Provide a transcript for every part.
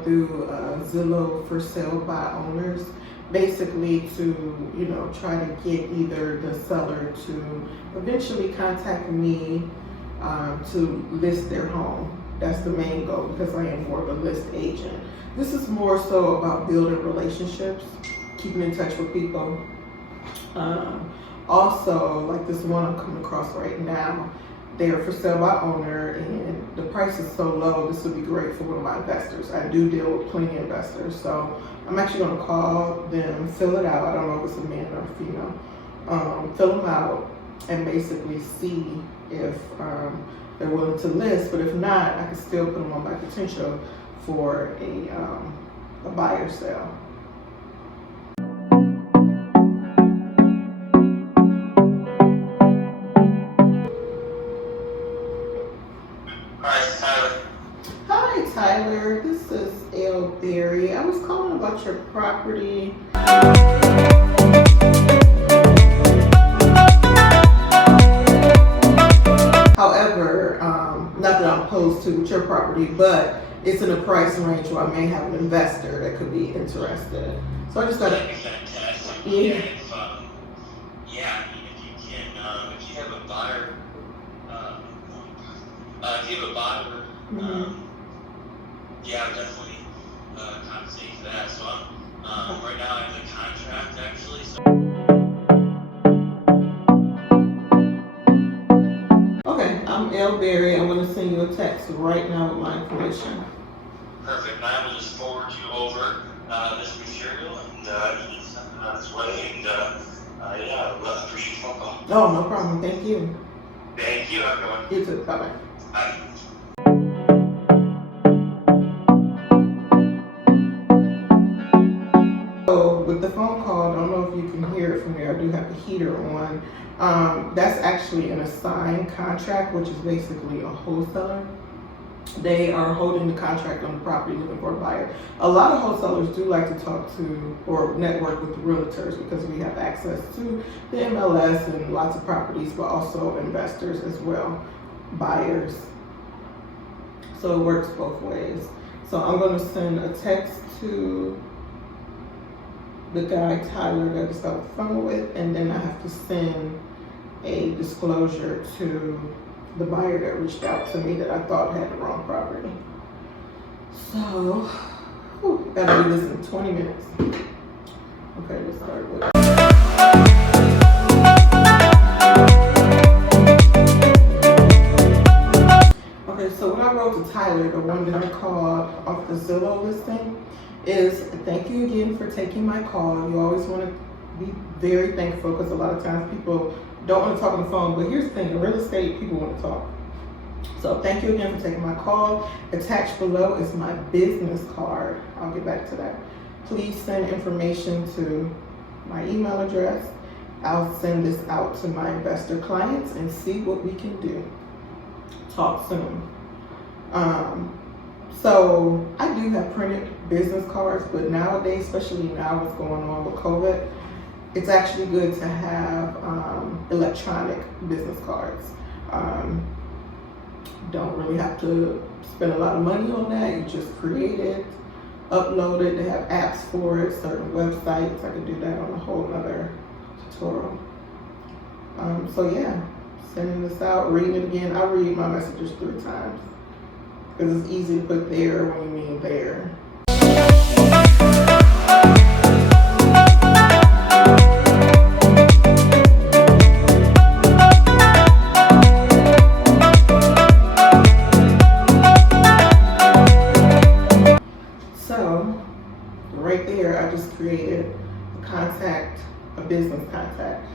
going through Zillow for sale by owners, basically to, you know, try to get either the seller to eventually contact me to list their home. That's the main goal, because I am more of a list agent. This is more so about building relationships, keeping in touch with people. Also, like this one I'm coming across right now, they are for sale by owner, and the price is so low, this would be great for one of my investors. I do deal with plenty of investors, so I'm actually going to call them, fill it out. I don't know if it's a man or a female. Fill them out and basically see if they're willing to list, but if not, I can still put them on my potential for a buyer sale. Hi Tyler, this is L. Berry. I was calling about your property. However, not that I'm opposed to your property, but it's in a price range where I may have an investor that could be interested. So I just got to. Fantastic. Yeah. If you have a buyer, I would definitely compensate for that. So I'm right now I'm in the contract actually. So. Okay, I'm L. Berry. I'm going to send you a text right now with my information. Perfect. And I will just forward you over this material and you can send it on its way. And I appreciate your phone call. Oh, no problem. Thank you. Thank you. Have a good one. You too. Bye-bye. Bye. So with the phone call, I don't know if you can hear it from there. I do have the heater on. That's actually an assigned contract, which is basically a wholesaler. They are holding the contract on the property looking for a buyer. A lot of wholesalers do like to talk to or network with realtors because we have access to the MLS and lots of properties, but also investors as well, buyers. So it works both ways. So I'm going to send a text to the guy Tyler that I just got the phone with, and then I have to send a disclosure to the buyer that reached out to me that I thought had the wrong property. So, gotta do this in 20 minutes. Okay, let's start with it. Okay, so what I wrote to Tyler, the one that I called off the Zillow listing, is thank you again for taking my call. You always want to be very thankful because a lot of times people don't want to talk on the phone, but here's the thing, in real estate, people want to talk. So thank you again for taking my call. Attached below is my business card. I'll get back to that. Please send information to my email address. I'll send this out to my investor clients and see what we can do. Talk soon. So I do have printed business cards, but nowadays, especially now what's going on with COVID, it's actually good to have electronic business cards. Don't really have to spend a lot of money on that. You just create it, upload it. They have apps for it, certain websites. I could do that on a whole other tutorial. So yeah, sending this out, reading it again. I read my messages 3 times because it's easy to put there when you mean there. Created a business contact.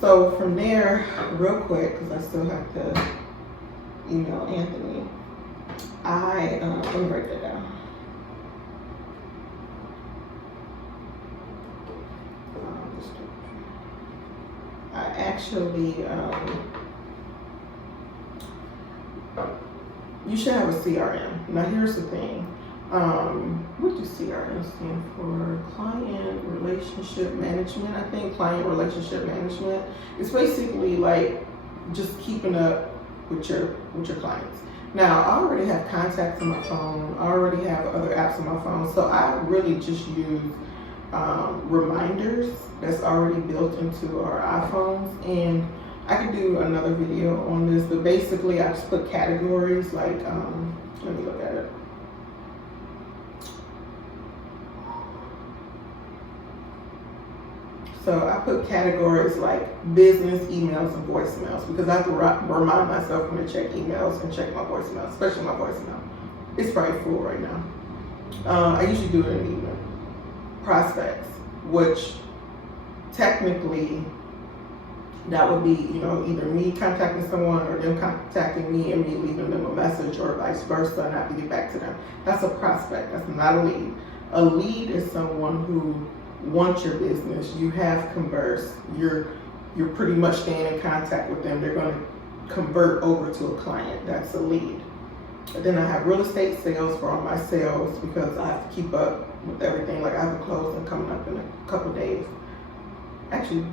So from there, real quick, because I still have to email Anthony, let me break that down. I actually, you should have a CRM. Now here's the thing. What does CRM stand for? Client Relationship Management. I think Client Relationship Management. It's basically like just keeping up with your clients. Now, I already have contacts on my phone. I already have other apps on my phone. So I really just use reminders that's already built into our iPhones. And I could do another video on this, but basically I just put categories like, let me look at it. So I put categories like business, emails, and voicemails because I have to remind myself when to check emails and check my voicemail, especially my voicemail. It's probably full right now. I usually do it in the evening. Prospects, which technically that would be, either me contacting someone or them contacting me and me leaving them a message or vice versa, and I have to get back to them. That's a prospect. That's not a lead. A lead is someone who wants your business. You have conversed. You're pretty much staying in contact with them. They're going to convert over to a client. That's a lead. And then I have real estate sales for all my sales because I have to keep up with everything. Like I have a closing coming up in a couple of days. Actually,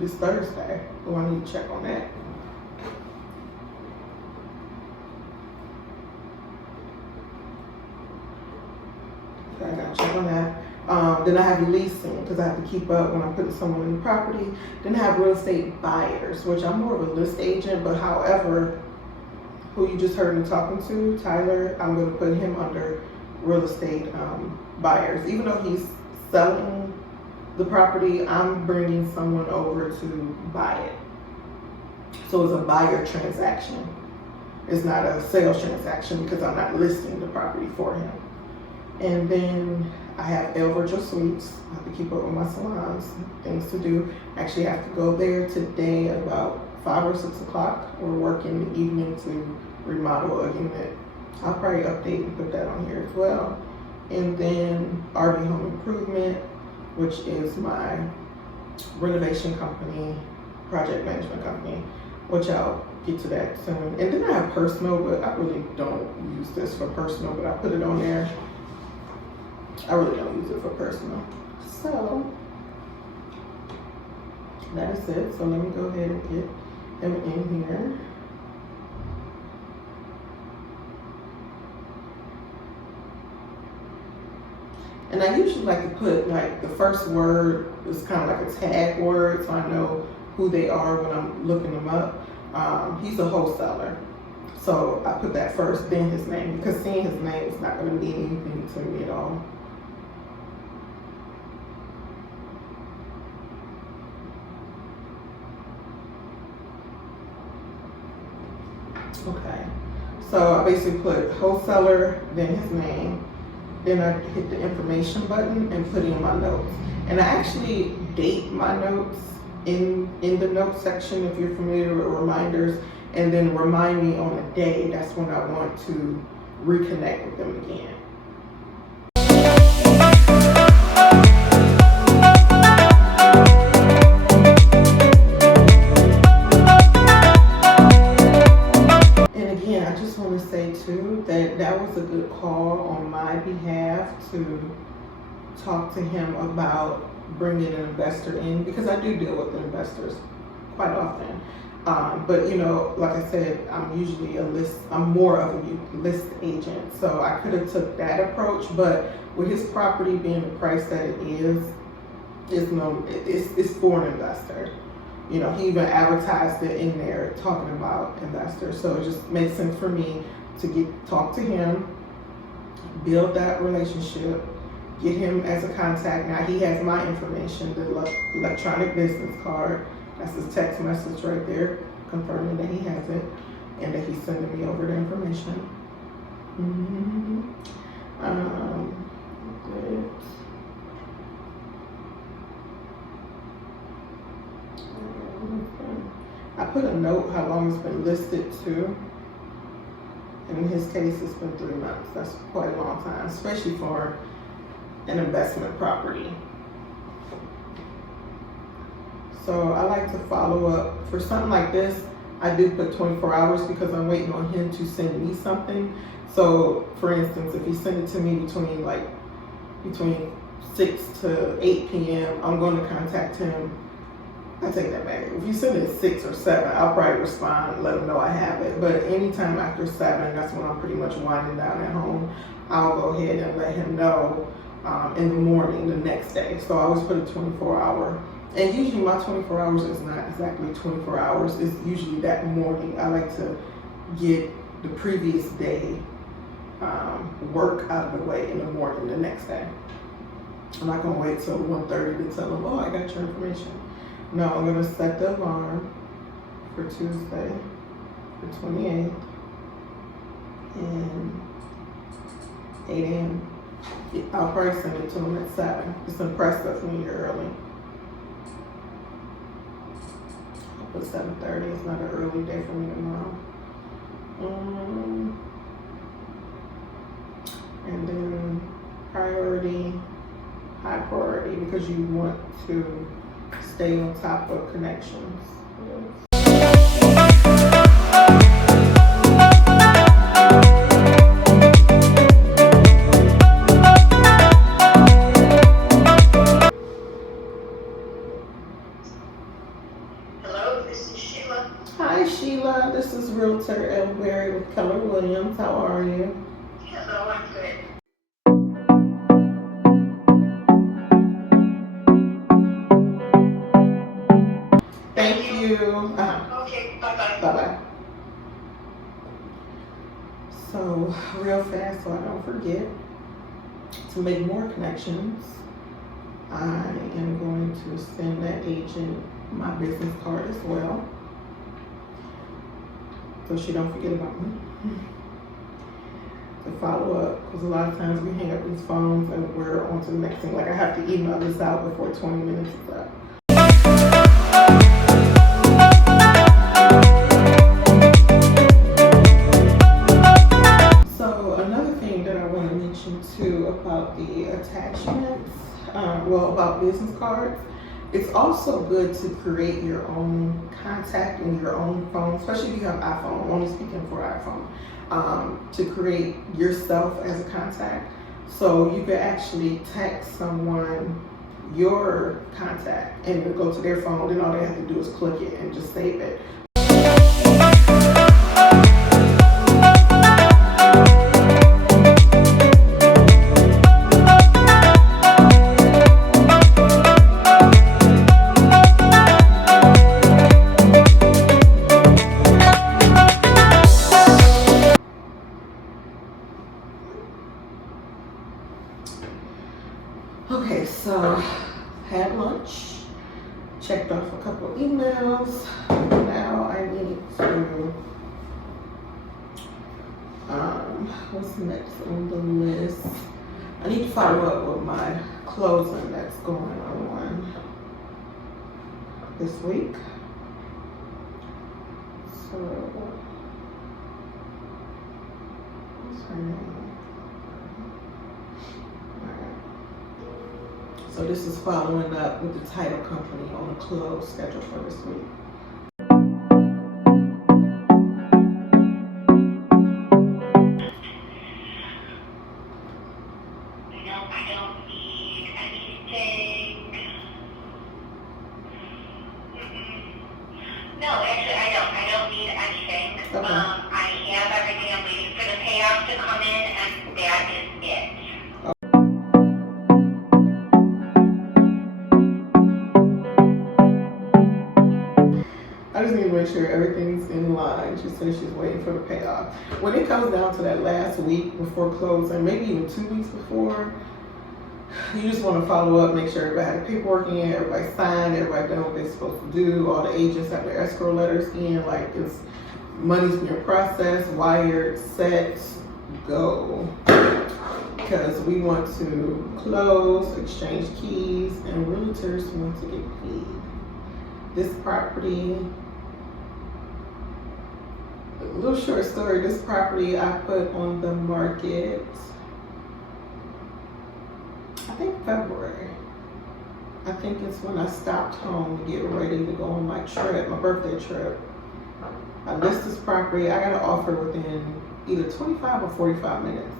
this Thursday. So I need to check on that. So I gotta check on that. Then I have leasing because I have to keep up when I'm putting someone in the property. Then I have real estate buyers, which I'm more of a list agent, but however, who you just heard me talking to, Tyler, I'm going to put him under real estate buyers. Even though he's selling the property, I'm bringing someone over to buy it. So it's a buyer transaction. It's not a sales transaction because I'm not listing the property for him. And then I have El Virtual Suites. I have to keep up with my salons, things to do. Actually, I have to go there today at about 5 or 6 o'clock or work in the evening to remodel a unit. I'll probably update and put that on here as well. And then RV Home Improvement, which is my renovation company, project management company, which I'll get to that soon. And then I have personal, but I really don't use this for personal, but I put it on there. I really don't use it for personal. So that is it. So let me go ahead and get them in here. And I usually like to put like the first word is kind of like a tag word so I know who they are when I'm looking them up. He's a wholesaler. So I put that first, then his name, because seeing his name is not going to mean anything to me at all. Okay, so I basically put wholesaler, then his name, then I hit the information button and put in my notes. And I actually date my notes in the notes section if you're familiar with reminders, and then remind me on a day. That's when I want to reconnect with them again. That was a good call on my behalf to talk to him about bringing an investor in, because I do deal with investors quite often. But like I said, I'm more of a list agent. So I could have took that approach, but with his property being the price that it is, it's for an investor. He even advertised it in there talking about investors. So it just makes sense for me to talk to him, build that relationship, get him as a contact. Now he has my information, the electronic business card. That's his text message right there, confirming that he has it and that he's sending me over the information. Good. I put a note how long it's been listed to. In his case, it's been 3 months. That's quite a long time, especially for an investment property. So I like to follow up. For something like this, I do put 24 hours because I'm waiting on him to send me something. So for instance, if he sent it to me between 6 to 8 p.m., I'm going to contact him I take that back. If you send it at 6 or 7, I'll probably respond and let them know I have it. But anytime after 7, that's when I'm pretty much winding down at home. I'll go ahead and let him know in the morning the next day. So I always put a 24-hour. And usually my 24 hours is not exactly 24 hours. It's usually that morning. I like to get the previous day work out of the way in the morning the next day. I'm not going to wait till 1:30 to tell them, oh, I got your information. No, I'm going to set the alarm for Tuesday, the 28th, and 8 a.m. I'll probably send it to them at 7. It's impressed us when you're early. I'll put 7:30. It's not an early day for me tomorrow. And then priority, high priority, because you want to stay on top of connections. Hello, this is Sheila. Hi Sheila, this is Realtor Elberry with Keller Williams. How are you? Hello, I'm good. Thank you. Okay, bye-bye. Bye-bye. So, real fast so I don't forget, to make more connections, I am going to send that agent my business card as well, so she don't forget about me. To follow up, because a lot of times we hang up these phones and we're on to the next thing. Like I have to email this out before 20 minutes is up. So another thing that I want to mention too about the attachments, about business cards, it's also good to create your own contact in your own phone, especially if you have iPhone. I'm only speaking for iPhone. To create yourself as a contact, so you could actually text someone your contact and it'll go to their phone. Then all they have to do is click it and just save it. Okay, so had lunch, checked off a couple emails. Now I need to, what's next on the list? I need to follow up with my closing that's going on this week. So, what's her name? So this is following up with the title company on a close scheduled for this week. No, I don't need anything. No, actually, I don't need anything. Okay. I have everything. I'm waiting for the payoff to come in, and that is it. I just need to make sure everything's in line. She says she's waiting for the payoff. When it comes down to that last week before closing, maybe even 2 weeks before, you just want to follow up, make sure everybody had paperwork in, everybody signed, everybody done what they're supposed to do, all the agents have their escrow letters in, like it's money's being processed, wired, set, go. Because we want to close, exchange keys, and realtors want to get paid. This property, a little short story, this property I put on the market, I think February. I think it's when I stopped home to get ready to go on my trip, my birthday trip. I list this property, I got an offer within either 25 or 45 minutes.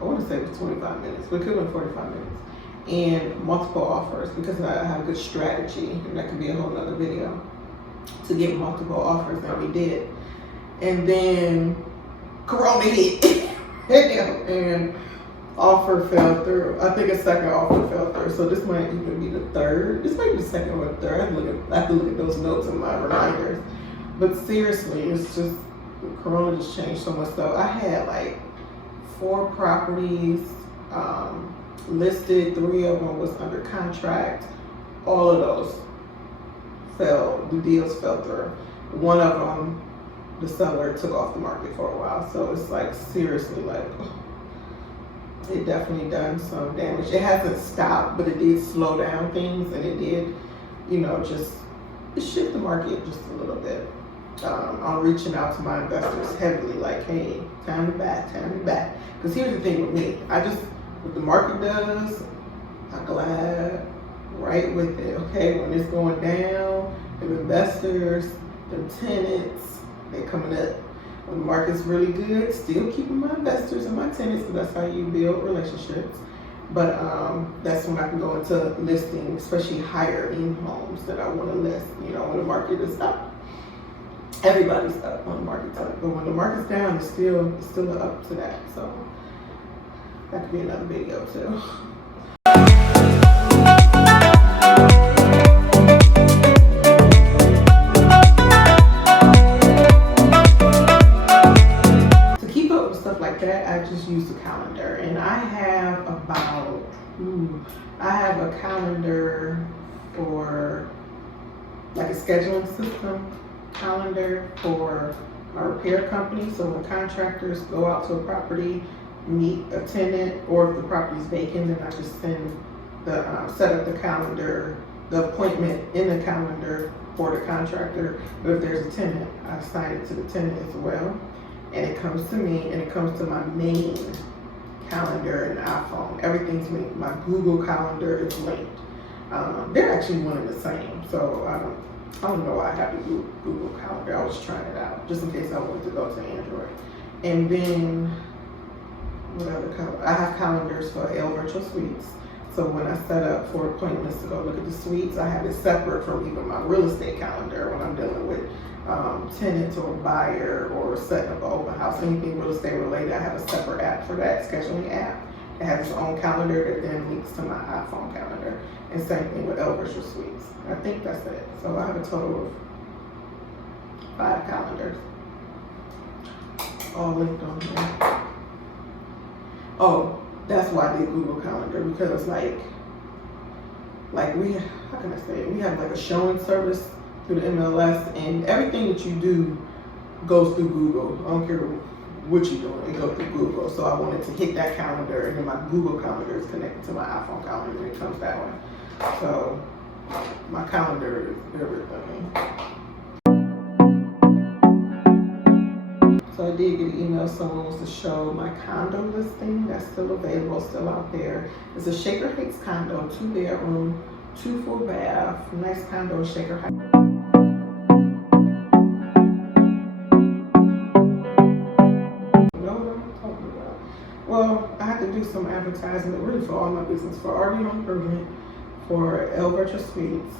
I want to say it was 25 minutes, but it could have been 45 minutes. and multiple offers because I have a good strategy, and that could be a whole nother video, to get multiple offers, and we did. And then Corona hit and offer fell through. I think a second offer fell through. So this might even be the third. This might be the second or the third. I have to look at those notes in my reminders. But seriously, it's just, Corona just changed so much stuff. I had like 4 properties listed, 3 of them was under contract. All of those the deals fell through. One of them, the seller took off the market for a while. So it's like, seriously, like, it definitely done some damage. It hasn't stopped, but it did slow down things, and it did, just shift the market just a little bit. I'm reaching out to my investors heavily, like, hey, time to back. Because here's the thing with me, what the market does, I glide right with it, okay? When it's going down, the investors, the tenants, they coming up. When the market's really good, still keeping my investors and my tenants, because that's how you build relationships. But that's when I can go into listing, especially higher end homes that I want to list, when the market is up. Everybody's up when the market's up, but when the market's down, it's still up to that. So that could be another video too. To keep up with stuff like that, I just use the calendar, and I have a calendar for like a scheduling system. Calendar for my repair company, so when contractors go out to a property, meet a tenant, or if the property is vacant, then I just send set up the calendar, the appointment in the calendar for the contractor. But if there's a tenant, I assign it to the tenant as well, and it comes to me, and it comes to my main calendar in the iPhone. Everything's linked. My Google Calendar is linked. They're actually one and the same, so I don't know why I have to do Google Calendar. I was trying it out just in case I wanted to go to Android. And then, what other calendar? I have calendars for L Virtual Suites. So when I set up for appointments to go look at the suites, I have it separate from even my real estate calendar when I'm dealing with tenants or buyer or setting up an open house, anything real estate related. I have a separate app for that, scheduling app. It has its own calendar that then links to my iPhone calendar. And same thing with L Virtual Suites. I think that's it. So I have a total of 5 calendars, all linked on here. Oh, that's why I did Google Calendar, because like we, how can I say it? We have like a showing service through the MLS, and everything that you do goes through Google. I don't care what you're doing, it goes through Google. So I wanted to hit that calendar, and then my Google Calendar is connected to my iPhone calendar, and it comes that way. So my calendar is everything. So I did get an email, someone wants to show my condo listing. That's still available, still out there. It's a Shaker Heights condo, 2 bedroom, 2 full bath, nice condo in Shaker Heights. Well, I had to do some advertisement really for all my business, for RV Home Improvement, for L Virtual Suites,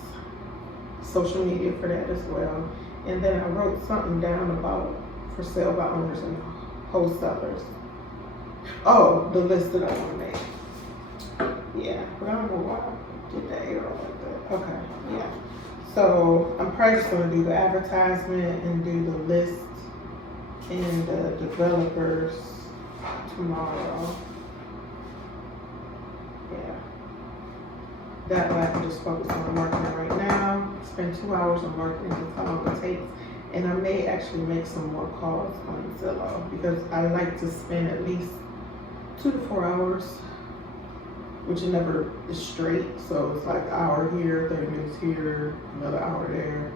social media for that as well. And then I wrote something down about for sale by owners and wholesalers. Oh, the list that I want to make. Yeah, but I don't know why I did that arrow like that. Okay, yeah. So I'm probably just going to do the advertisement and do the list and the developers tomorrow. Yeah. That way I can just focus on marketing right now. Spend 2 hours on marketing, that's how long it takes. And I may actually make some more calls on Zillow, because I like to spend at least 2 to 4 hours, which it never is straight. So it's like an hour here, 30 minutes here, another hour there.